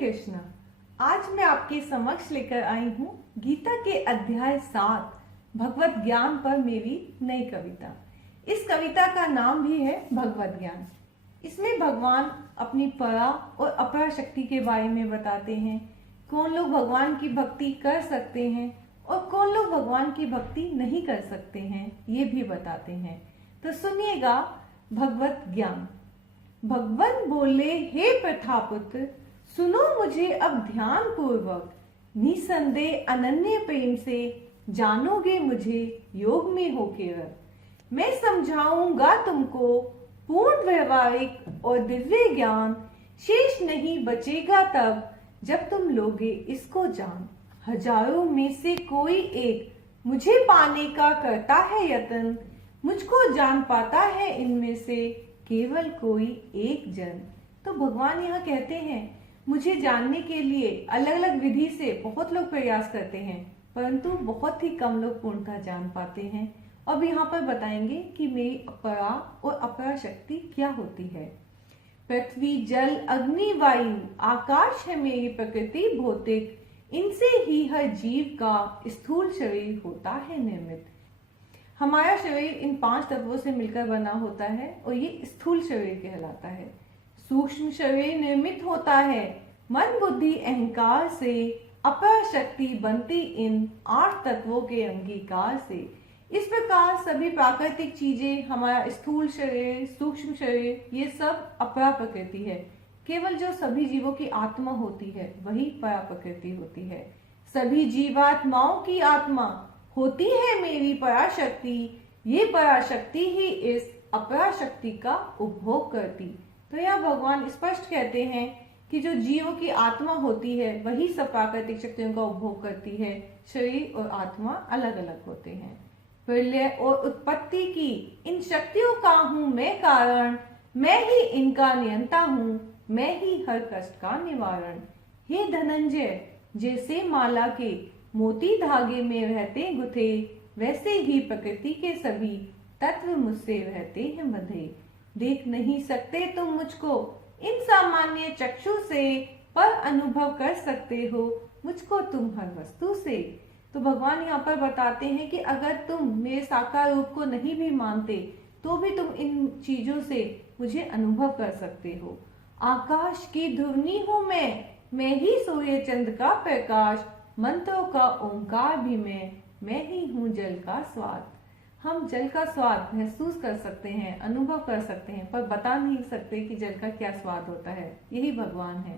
कृष्ण। आज मैं आपके समक्ष लेकर आई हूँ गीता के अध्याय 7 भगवत ज्ञान पर मेरी नई कविता। इस कविता का नाम भी है भगवत ज्ञान। इसमें भगवान अपनी परा और अपरा शक्ति के बारे में बताते हैं। कौन लोग भगवान की भक्ति कर सकते हैं और कौन लोग भगवान की भक्ति नहीं कर सकते हैं, ये भी बताते हैं। तो सुनिएगा भगवत ज्ञान। भगवान बोले, हे प्रथापुत्र, सुनो मुझे अब ध्यान पूर्वक। निसंदेह अनन्य प्रेम से जानोगे मुझे योग में हो केवल। मैं समझाऊंगा तुमको पूर्ण व्यवहारिक और दिव्य ज्ञान। शेष नहीं बचेगा तब जब तुम लोगे इसको जान। हजारों में से कोई एक मुझे पाने का करता है यत्न। मुझको जान पाता है इनमें से केवल कोई एक जन। तो भगवान यहाँ कहते हैं, मुझे जानने के लिए अलग अलग विधि से बहुत लोग प्रयास करते हैं, परंतु बहुत ही कम लोग पूर्णतः जान पाते हैं। अब यहाँ पर बताएंगे कि मेरी अपरा और अपरा शक्ति क्या होती है। पृथ्वी, जल, अग्नि, वायु, आकाश है मेरी प्रकृति भौतिक। इनसे ही हर जीव का स्थूल शरीर होता है निर्मित। हमारा शरीर इन 5 तत्वों से मिलकर बना होता है और ये स्थूल शरीर कहलाता है। सूक्ष्म शरीर निर्मित होता है मन, बुद्धि, अहंकार से। अपरा शक्ति बनती इन 8 तत्वों के अंगीकार से। इस प्रकार सभी प्राकृतिक चीजें, हमारा स्थूल शरीर, सूक्ष्म शरीर, ये सब अपरा प्रकृति है। केवल जो सभी जीवों की आत्मा होती है वही परा प्रकृति होती है। सभी जीवात्माओं की आत्मा होती है मेरी पराशक्ति। ये पराशक्ति ही इस अपराशक्ति का उपभोग करती। तो यह भगवान स्पष्ट कहते हैं कि जो जीवों की आत्मा होती है वही सब प्राकृतिक शक्तियों का उपभोग करती है। शरीर और आत्मा अलग अलग होते हैं। प्रलय और उत्पत्ति की इन शक्तियों का हूं मैं कारण। मैं ही इनका नियंता हूँ, मैं ही हर कष्ट का निवारण। हे धनंजय, जैसे माला के मोती धागे में रहते गुथे, वैसे ही प्रकृति के सभी तत्व मुझसे रहते हैं बंधे। देख नहीं सकते तुम मुझको इन सामान्य चक्षु से, पर अनुभव कर सकते हो मुझको तुम हर वस्तु से। तो भगवान यहाँ पर बताते हैं कि अगर तुम मेरे साकार रूप को नहीं भी मानते तो भी तुम इन चीजों से मुझे अनुभव कर सकते हो। आकाश की ध्वनि हूँ मैं ही सूर्य चंद्र का प्रकाश। मंत्रों का ओंकार भी मैं ही हूँ जल का स्वाद। हम जल का स्वाद महसूस कर सकते हैं, अनुभव कर सकते हैं, पर बता नहीं सकते कि जल का क्या स्वाद होता है। यही भगवान है।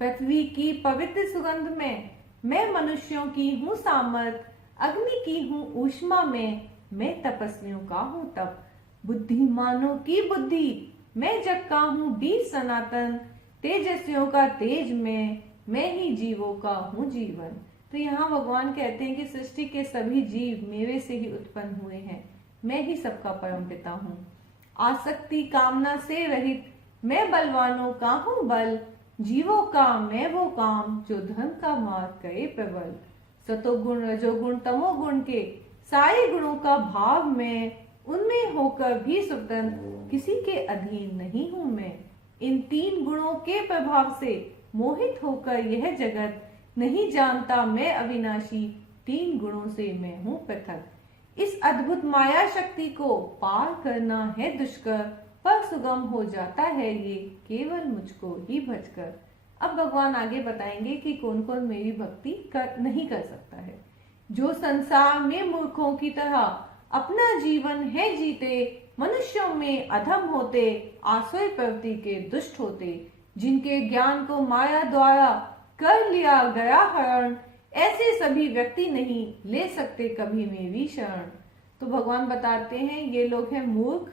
पृथ्वी की पवित्र सुगंध में मैं मनुष्यों की हूँ सामर्थ। अग्नि की हूँ ऊष्मा में मैं तपस्वियों का हूँ तप। बुद्धिमानों की बुद्धि मैं जग का हूँ बीज सनातन। तेजस्वियों का तेज मैं ही जीवों का हूँ जीवन। तो यहाँ भगवान कहते हैं कि सृष्टि के सभी जीव मेरे से ही उत्पन्न हुए हैं। मैं ही सबका परम पिता हूँ। आसक्ति कामना से रहित मैं बलवानों का हूँ बल। जीवों का मैं वो काम जो धर्म का मार्ग करे प्रबल। सतोगुण, रजोगुण, तमोगुण के सारे गुणों का भाव मैं। उनमें होकर भी स्वतंत्र किसी के अधीन नहीं हूँ मैं। इन 3 गुणों के प्रभाव से मोहित होकर यह जगत नहीं जानता मैं अविनाशी। 3 गुणों से मैं हूँ पृथक। इस अद्भुत माया शक्ति को पार करना है दुष्कर, पर सुगम हो जाता है ये केवल मुझको ही भजकर। अब भगवान आगे बताएंगे कि कौन कौन मेरी भक्ति नहीं कर सकता है। जो संसार में मूर्खों की तरह अपना जीवन है जीते, मनुष्यों में अधम होते, आसुरी प्रवृत्ति के दुष्ट होते, जिनके ज्ञान को माया द्वारा कर लिया गया हरण, ऐसे सभी व्यक्ति नहीं ले सकते कभी मेरी शरण। तो भगवान बताते हैं ये लोग हैं मूर्ख,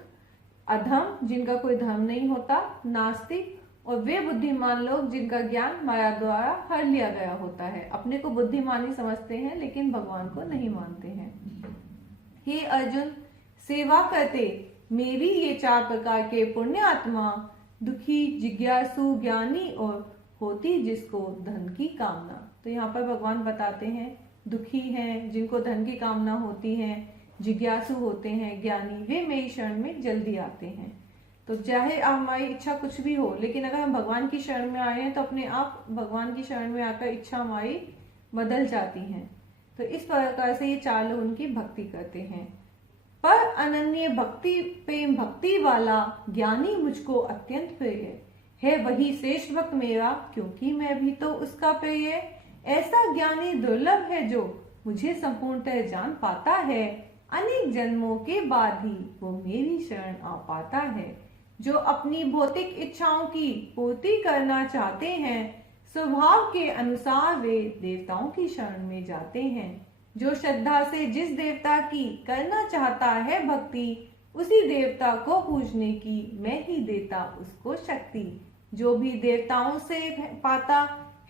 अधम, जिनका कोई धर्म नहीं होता, नास्तिक, और वे बुद्धिमान लोग जिनका ज्ञान माया द्वारा हर लिया गया होता है। अपने को बुद्धिमान ही समझते हैं लेकिन भगवान को नहीं मानते हैं। हे अर्जुन, सेवा करते मेरी ये 4 प्रकार के पुण्य आत्मा। दुखी, जिज्ञासु, ज्ञानी और होती जिसको धन की कामना। तो यहाँ पर भगवान बताते हैं दुखी हैं जिनको धन की कामना होती है, जिज्ञासु होते हैं, ज्ञानी, वे मेरी शरण में जल्दी आते हैं। तो चाहे हमारी इच्छा कुछ भी हो, लेकिन अगर हम भगवान की शरण में आए हैं तो अपने आप भगवान की शरण में आकर इच्छा हमारी बदल जाती हैं। तो इस प्रकार से ये 4 लोग उनकी भक्ति करते हैं। पर अनन्य भक्ति प्रेम भक्ति वाला ज्ञानी मुझको अत्यंत प्रिय है वही श्रेष्ठ भक्त मेरा, क्योंकि मैं भी तो उसका प्रिय। ऐसा ज्ञानी दुर्लभ है जो मुझे संपूर्णतः जान पाता है, अनेक जन्मों के बाद ही वो मेरी शरण आ पाता है। जो अपनी भौतिक इच्छाओं की पूर्ति करना चाहते हैं, स्वभाव के अनुसार वे देवताओं की शरण में जाते हैं। जो श्रद्धा से जिस देवता की करना चाहता है भक्ति, उसी देवता को पूजने की मैं ही देता उसको शक्ति। जो भी देवताओं से पाता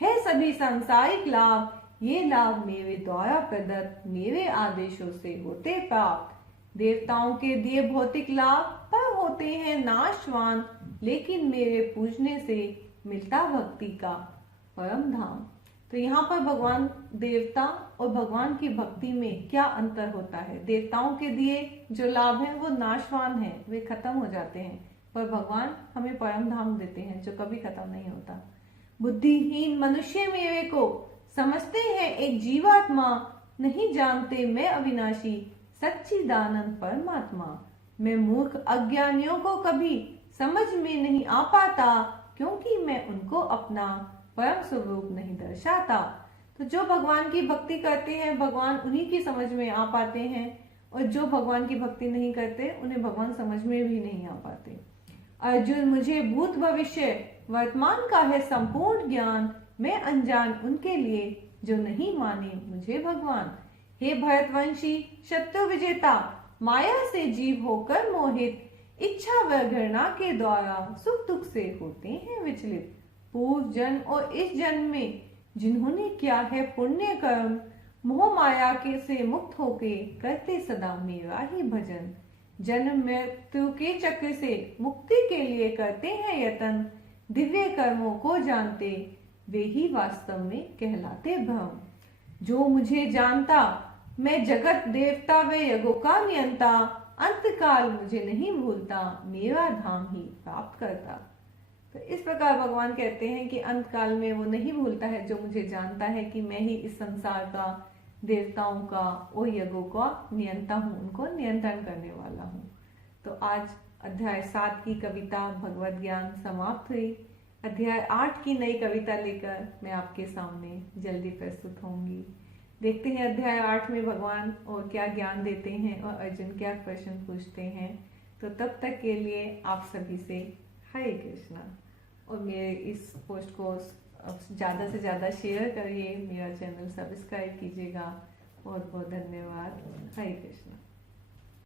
है सभी सांसारिक लाभ, ये लाभ मेरे द्वारा प्रदत्त मेरे आदेशों से होते प्राप्त। देवताओं के दिए भौतिक लाभ पर होते हैं नाशवान, लेकिन मेरे पूजने से मिलता भक्ति का परम धाम। तो यहाँ पर भगवान देवता और भगवान की भक्ति में क्या अंतर होता है। देवताओं के दिए जो लाभ हैं वो नाशवान हैं, वे खत्म हो जाते हैं, पर भगवान हमें परम धाम देते हैं जो कभी खत्म नहीं होता। बुद्धिहीन मनुष्य मेरे को समझते हैं एक जीवात्मा, नहीं जानते मैं अविनाशी सच्चिदानंद परमात्मा। मैं मूर्ख अज्ञानियों को कभी समझ में नहीं आ पाता, क्योंकि मैं उनको अपना परम स्वरूप नहीं दर्शाता। तो जो भगवान की भक्ति करते हैं भगवान उन्हीं की समझ में आ पाते हैं, और जो भगवान की भक्ति नहीं करते उन्हें भगवान समझ में भी नहीं आ पाते। अर्जुन मुझे भूत भविष्य वर्तमान का है संपूर्ण ज्ञान, मैं अनजान उनके लिए जो नहीं माने मुझे भगवान। हे भरतवंशी शत्रु विजेता, माया से जीव होकर मोहित, इच्छा व घृणा के द्वारा सुख दुख से होते हैं विचलित। पूर्व जन्म और इस जन्म में जिन्होंने किया है पुण्य कर्म, मोह माया के से मुक्त होके करते सदा मेरा ही भजन। जन्म मृत्यु के चक्र से मुक्ति के लिए करते हैं यतन, दिव्य कर्मों को जानते वे ही वास्तव में कहलाते ब्रह्म। जो मुझे जानता मैं जगत देवता व यज्ञों का नियंता, अंत काल मुझे नहीं भूलता मेरा धाम ही प्राप्त करता। तो इस प्रकार भगवान कहते हैं कि अंत काल में वो नहीं भूलता है जो मुझे जानता है कि मैं ही इस संसार का देवताओं का और यज्ञों का नियंता हूँ, उनको नियंत्रण करने वाला हूँ। तो आज अध्याय 7 की कविता भगवत ज्ञान समाप्त हुई। अध्याय 8 की नई कविता लेकर मैं आपके सामने जल्दी प्रस्तुत होंगी। देखते हैं अध्याय 8 में भगवान और क्या ज्ञान देते हैं और अर्जुन क्या प्रश्न पूछते हैं। तो तब तक के लिए आप सभी से हरे कृष्णा, और मेरे इस पोस्ट को ज़्यादा से ज़्यादा शेयर करिए, मेरा चैनल सब्सक्राइब कीजिएगा। बहुत बहुत धन्यवाद। हरे कृष्णा।